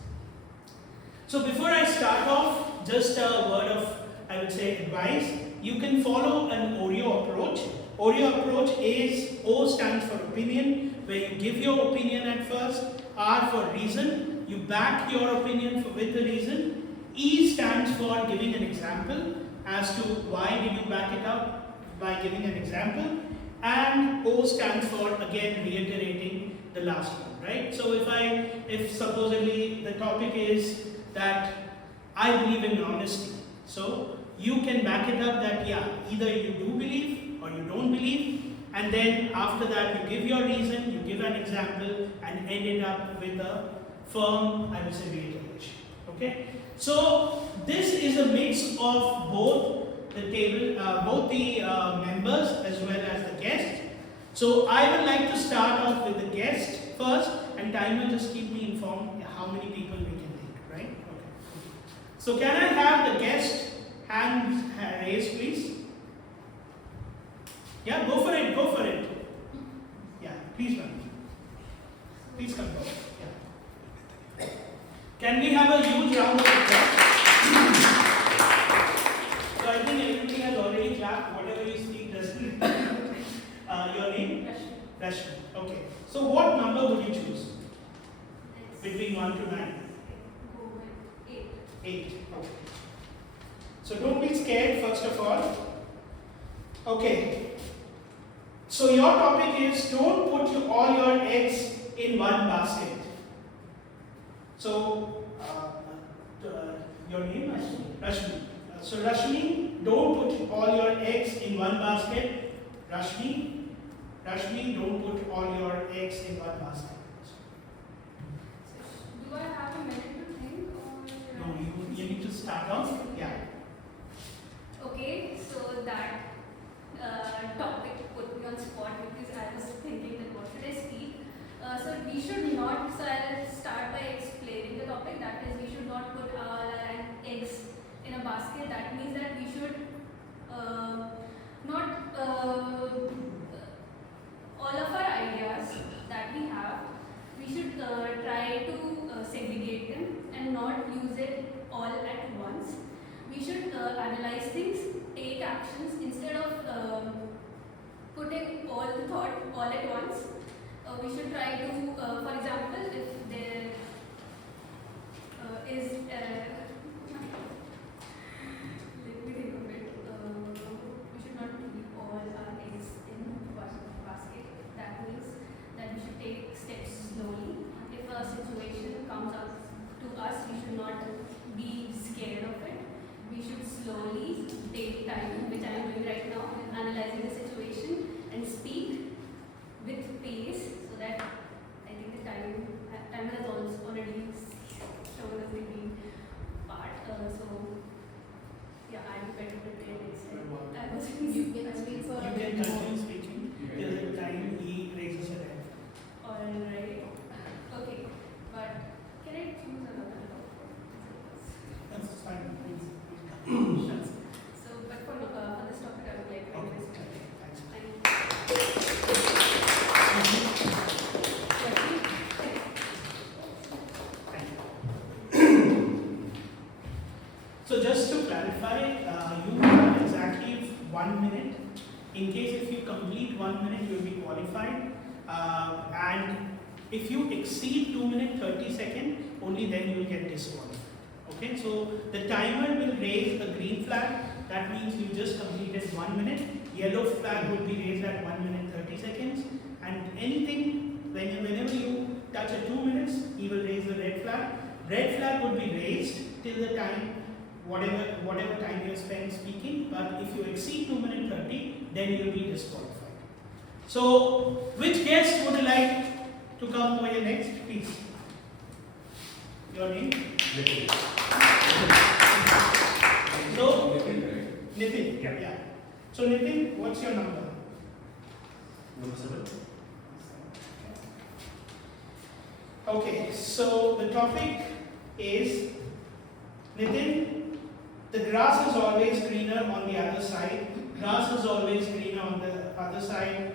So before I start off, just a word of, I would say, advice. You can follow an OREO approach. OREO approach is O stands for opinion, where you give your opinion at first. R for reason, you back your opinion with the reason. E stands for giving an example as to why did you back it up by giving an example. And O stands for, again, reiterating the last one, right? So if supposedly the topic is that I believe in honesty, so you can back it up that, yeah, either you do believe or you don't believe, and then after that you give your reason, you give an example, and end it up with a firm, I would say, reiteration. Okay? So this is a mix of both the members as well as the guests. So I would like to start off with the guest first, and timer, just keep me informed how many people we can take, right? Okay. So can I have the guest hands raised, please? Yeah, go for it. Yeah, please run. Please come forward. Yeah. Can we have a huge round of applause? So I think everybody has already clapped. Whatever you speak doesn't. Your name? Rashmi. Okay. So what number would you choose? Between 1 to 9? Go with 8. 8. Okay. So don't be scared, first of all. Okay. So your topic is, don't put all your eggs in one basket. So your name? Rashmi. So Rashmi, don't put all your eggs in one basket. Rashmi, don't put all your eggs in one basket. Do I have a minute to think, or? No, you need to start off. Yeah. Okay, so that topic put me on spot because I was thinking that what should I speak. So we should not, so I'll start by explaining the topic. That is, we should not put all our eggs in a basket. That means that we should not all of our ideas that we have, we should try to segregate them and not use it all at once. We should analyze things, take actions instead of putting all the thought all at once. We should try to, for example, if there is, let me think of it, we should not keep all our eggs in one basket. That means that we should take steps slowly. If a situation comes up to us, we should not be scared of it. We should slowly take time, which I am doing right now, analyzing the situation and speak 1 minute, you will be qualified. And if you exceed 2 minutes 30 seconds, only then you will get disqualified. Okay, so the timer will raise a green flag. That means you just completed 1 minute. Yellow flag will be raised at 1 minute 30 seconds. And anything, whenever you touch a 2 minutes, he will raise the red flag. Red flag would be raised till the time, whatever time you spend speaking. But if you exceed 2 minutes 30, then you will be disqualified. So, which guest would you like to come over here next, please? Your name? Nitin. So, Nitin, right? Nitin. Yeah. So, Nitin, what's your number? Number 7. Okay, so the topic is, Nitin, the grass is always greener on the other side. Grass is always greener on the other side.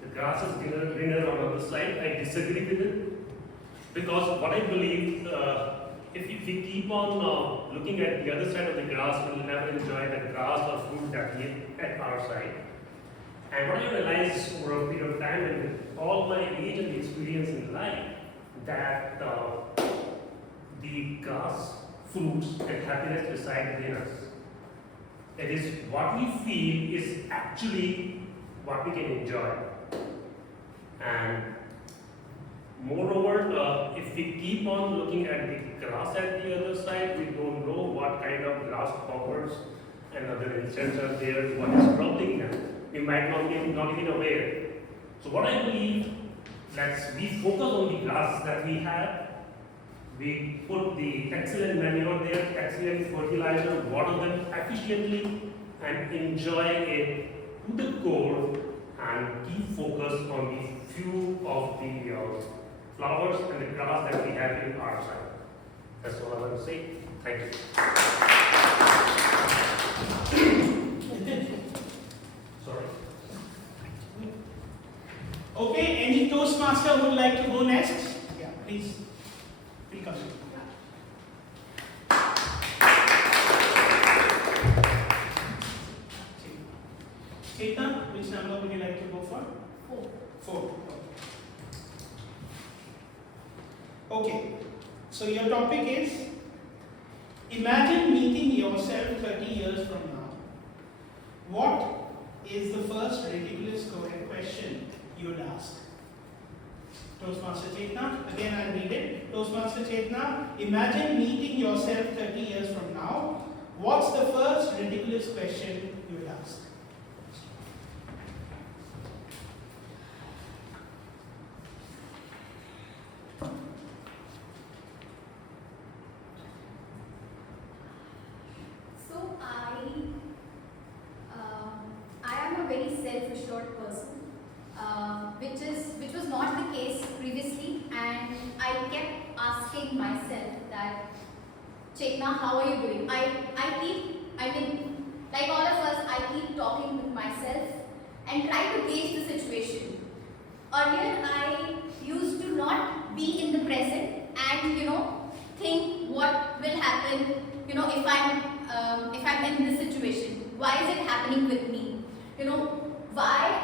The grass is greener on the other side. I disagree with it because what I believe, if we keep on looking at the other side of the grass, we will never enjoy the grass or fruit that we at our side. And what I realized over a period of time and with all my age and experience in life, that the grass, fruits, and happiness reside within us. That is, what we feel is actually what we can enjoy. And moreover, if we keep on looking at the grass at the other side, we don't know what kind of grasshoppers and other insects are there, what is troubling them. We might not even aware. So what I believe, we focus on the grass that we have. We put the excellent manure there, excellent fertilizer, water them efficiently, and enjoy it to the core, and keep focused on the few of the flowers and the grass that we have in our side. That's all I want to say. Thank you. Sorry. Okay, any Toastmaster would like to go next? Yeah, please. Come. Chetan, which number would you like to go for? 4. Okay, so your topic is, imagine meeting yourself 30 years from now. What is the first ridiculous question you would ask? Toastmaster Chetna, again I'll read it. Toastmaster Chetna, imagine meeting yourself 30 years from now. What's the first ridiculous question you would ask? So I am a very self-assured person, which was not the case previously, and I kept asking myself that, Chetna, how are you doing? Like all of us, I keep talking with myself and try to gauge the situation. Earlier, I used to not be in the present and think what will happen, if I'm in this situation. Why is it happening with me? Why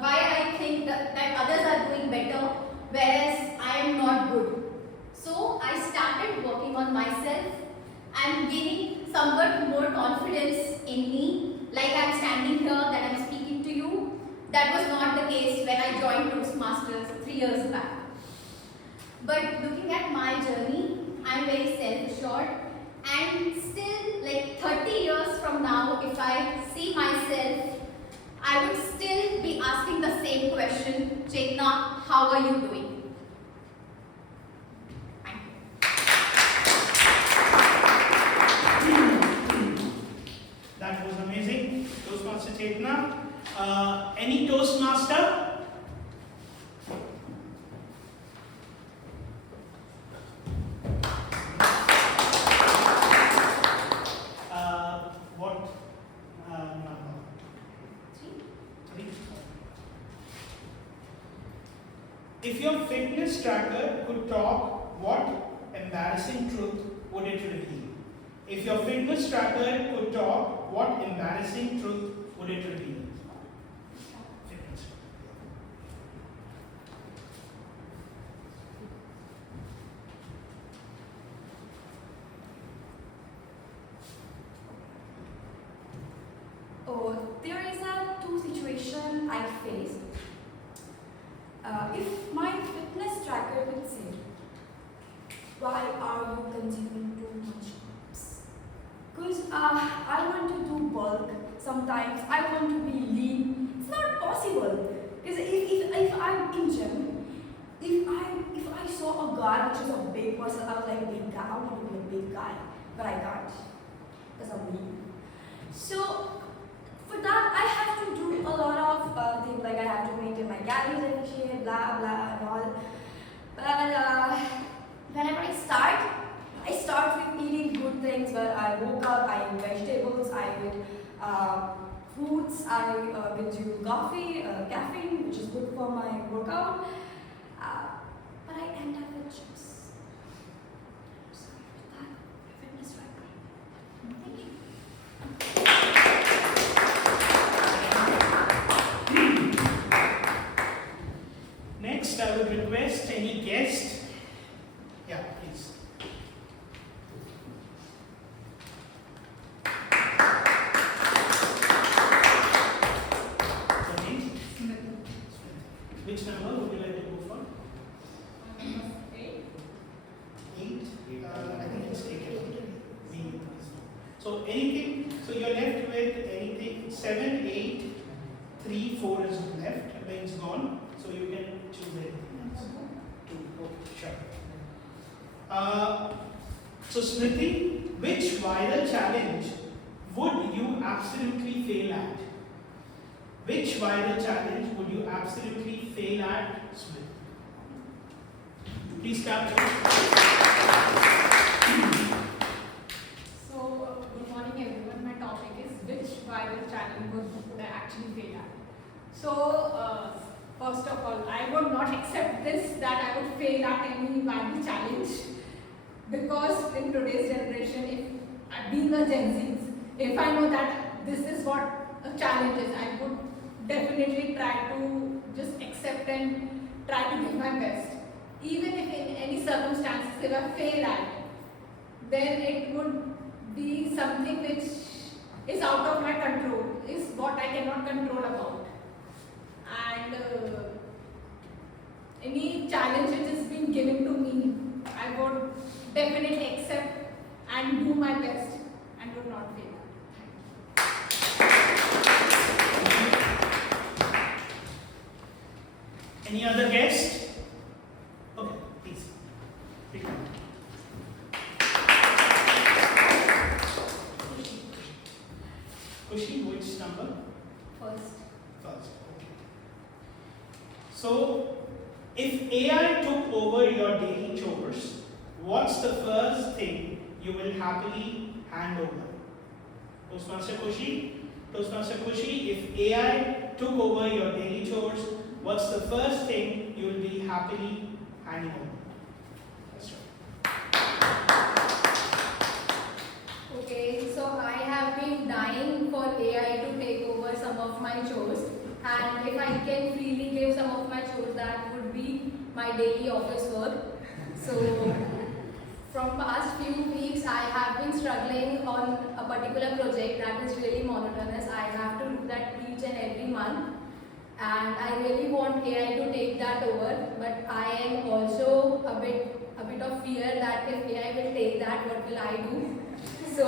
I think that others are doing better, whereas I am not good. So I started working on myself and gaining somewhat more confidence in me, like I'm standing here, that I'm speaking to you. That was not the case when I joined Toastmasters 3 years back. But looking at my journey, I'm very self-assured, and still, like 30 years from now, if I see myself, I would still be asking the same question, Chetna, how are you doing? That was amazing. Toastmaster Chetna. Any Toastmaster? What number? 3. If your fitness tracker could talk, what embarrassing truth would it reveal? If your fitness tracker could talk, what embarrassing truth would it reveal? Fitness. Oh, there is a two situation I faced. If my fitness tracker would say, why are you consuming too much carbs? Because I want to do bulk. Sometimes I want to be lean. It's not possible. Because if I'm in gym, if I saw a guy which is a big person, I was like, big guy, I want to be a big guy, but I can't because I'm lean. So for that, I have to do a lot of things, like I have to maintain my calories efficient, blah blah and all. But whenever I start with eating good things. Where I woke up, I eat vegetables, I eat fruits, I consume coffee, caffeine, which is good for my workout. But I end up with chips. So that fitness tracker. Thank you. Next, I would request any guest. Yeah, please. Your name? Which number would you like to go for? 8. 8? I think it's taken. So anything, so you're left with anything, 7, 8, 3, 4 is left, means gone. So you can choose anything else. 2, okay, sure. So Smriti, which viral challenge would you absolutely fail at? Which viral challenge would you absolutely fail at, Smriti? Please clap. So, good morning everyone. My topic is which viral challenge would I actually fail at? So, first of all, I would not accept this that I would fail at any viral challenge, because in today's generation, if being a Gen Z, if I know that this is what a challenge is, I would definitely try to just accept and try to give my best. Even if in any circumstances if I fail at, then it would be something which is out of my control, is what I cannot control about. And any challenge which is being given to me, I would definitely accept and do my best and would not fail. Any other guest? Okay, please. Pick up. Kushi, which number? First. First. Okay. So, if AI took over your daily chores, what's the first thing you will happily hand over? Toastmaster Kushi? Toastmaster Kushi, if AI took over your daily chores, what's the first thing you will be happily handing over? That's right. Okay, so I have been dying for AI to take over some of my chores, and if I can freely give some of my chores, that would be my daily office work. So from past few weeks, I have been struggling on a particular project that is really monotonous. I have to do that each and every month, and I really want AI to take that over. But I am also a bit of fear that if AI will take that, what will I do? So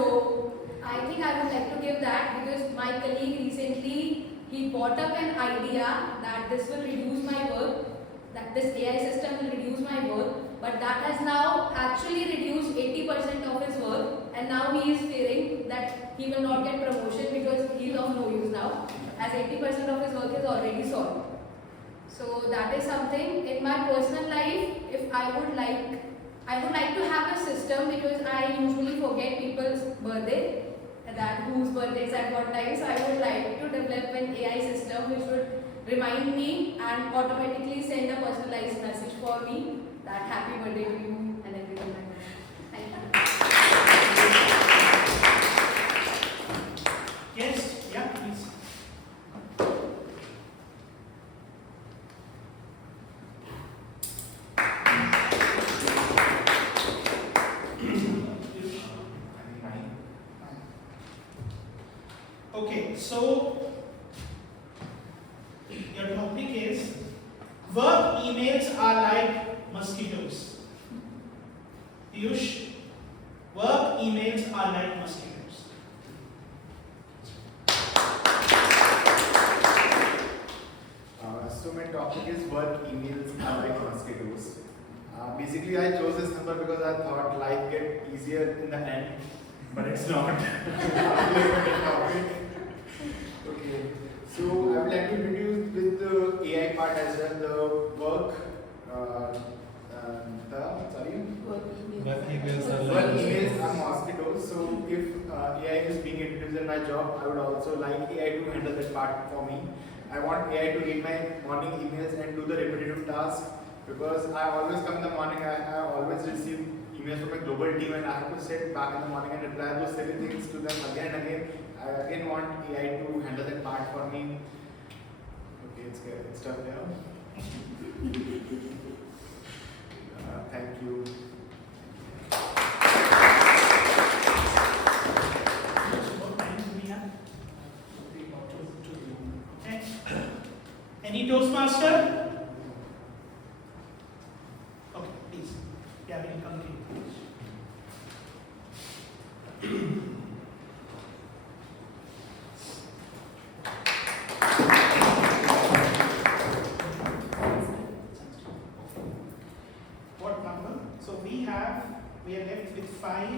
I think I would like to give that, because my colleague recently, he brought up an idea that this will reduce my work, that this AI system will reduce my work, but that has now actually reduced 80% of his work, and now he is fearing that he will not get promotion because he is of no use now, as 80% of his work is already solved. So that is something. In my personal life, if I would like to have a system, because I usually forget people's birthday, that whose birthday is at what time. So I would like to develop an AI system which would remind me and automatically send a personalized message for me that happy birthday to you and everything like that. Thank you. Okay, so your topic is work emails are like mosquitoes. Piyush, work emails are like mosquitoes. So my topic is work emails are like mosquitoes. Basically, I chose this number because I thought life get easier in the end, but it's not. Okay, so I would like to introduce with the AI part as well, the work, Work emails are Work like emails are mosquitoes. So if AI is being introduced in my job, I would also like AI to handle that part for me. I want AI to read my morning emails and do the repetitive tasks, because I always come in the morning, I always receive emails from my global team and I have to sit back in the morning and reply those silly things to them again and again. I again want AI to handle that part for me. Okay, it's good. It's tough now. Thank you. What time do we have? Okay. Any Toastmaster? Okay, please. Yeah, we'll come to you. What number? So we are left with 5,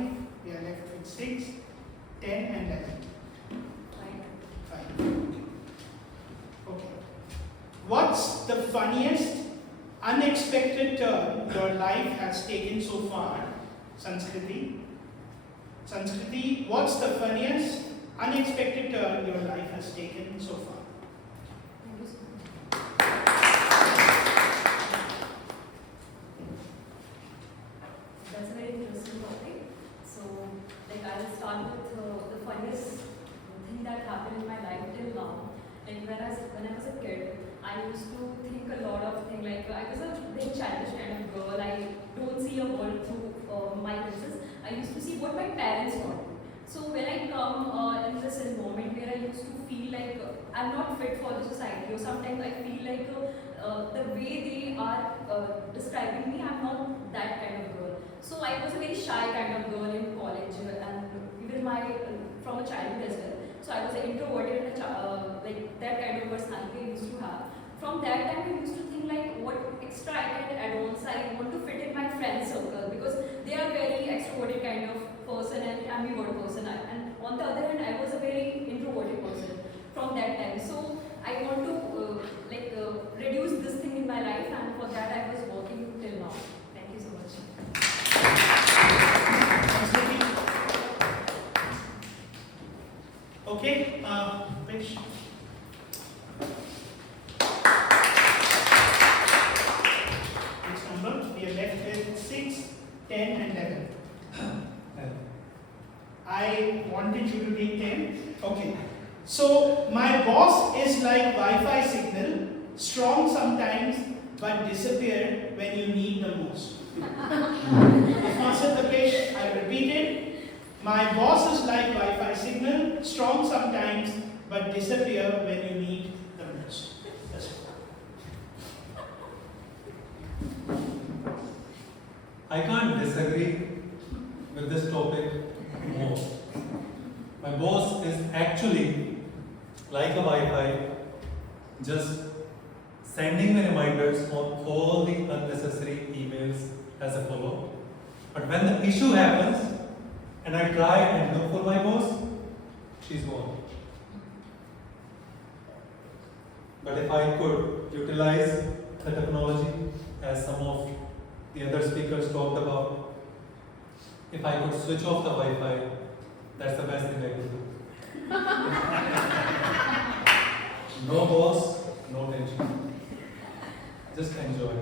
we are left with 6, 10 and 11. 5. Okay. What's the funniest, unexpected turn your life has taken so far? Sanskriti? Sanskriti, what's the funniest, unexpected turn your life has taken so far? That's a very interesting topic. So, like, I'll start with the funniest thing that happened in my life till now. Like, when I was a kid, I used to think a lot of things. Like, I was a very childish kind of girl. I don't see a world through my lenses. I used to see what my parents want. So when I come in this environment where I used to feel like I'm not fit for the society, or sometimes I feel like the way they are describing me, I'm not that kind of girl. So I was a very shy kind of girl in college, and even from a childhood as well. So I was an introverted, like that kind of personality I used to have. From that time, I used to think like what extra I can add on. I want to fit in my friend circle because they are very extroverted kind of person and ambivert person. And on the other hand, I was a very introverted person from that time. So I want to reduce this thing in my life, and for that I was working till now. Thank you so much. Okay, Vish. Next number, we are left with 6, 10 and 11. I wanted you to take 10. Okay. So, my boss is like Wi-Fi signal, strong sometimes, but disappear when you need the most. Master Takesh, I repeat it. My boss is like Wi-Fi signal, strong sometimes, but disappear when you need the most. That's it. I can't disagree with this topic more. My boss is actually like a Wi-Fi, just sending me reminders on all the unnecessary emails as a follow. But when the issue happens and I try and look for my boss, she's gone. But if I could utilize the technology as some of the other speakers talked about, if I could switch off the Wi-Fi, that's the best thing I could do. No boss, no tension. Just enjoy.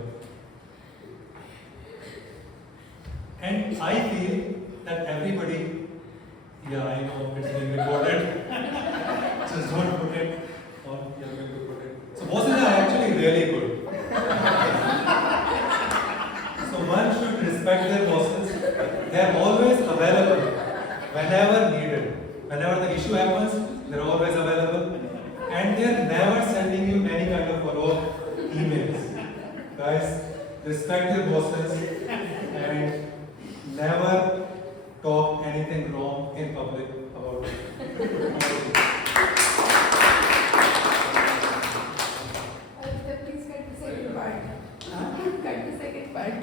And I feel that everybody, yeah, I know it's being recorded. Just don't put it on, you're going to put it. So bosses are actually really good. So one should respect their bosses. They are always available whenever needed. Whenever the issue happens, they're always available, and they're never sending you any kind of follow-up emails. Guys, respect your bosses and never talk anything wrong in public about it. Please cut the second part. Cut the second part.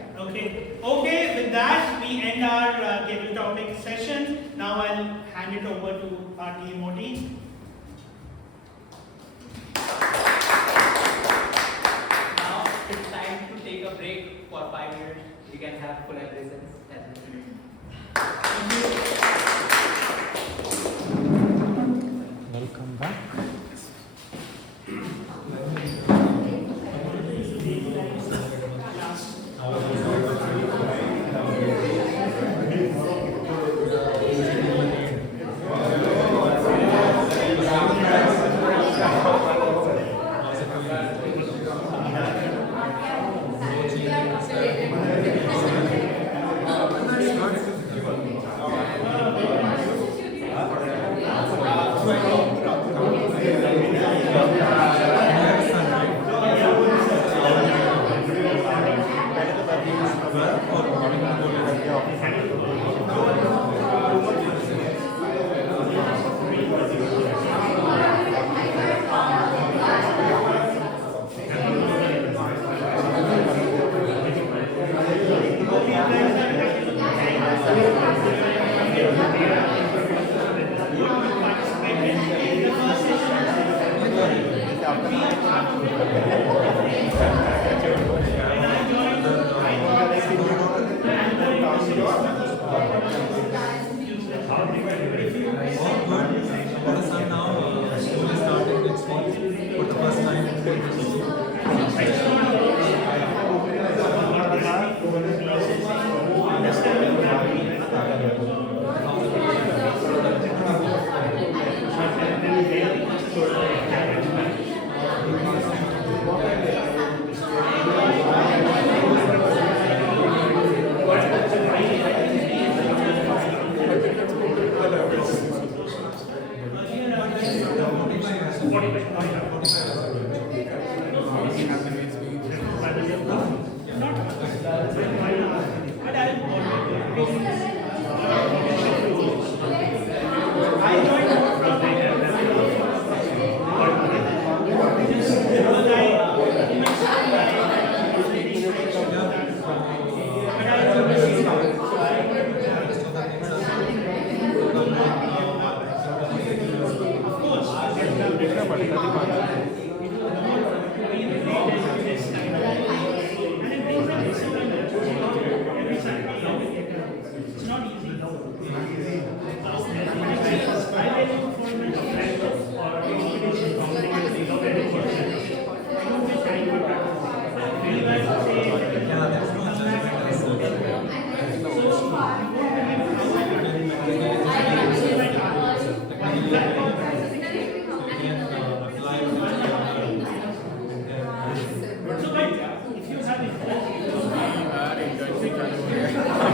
Okay, with that, we end our table topic session. Now I'll hand it over to our TMOD. Now it's time to take a break for 5 minutes. We can have collaborations as well. Welcome back. It's not easy.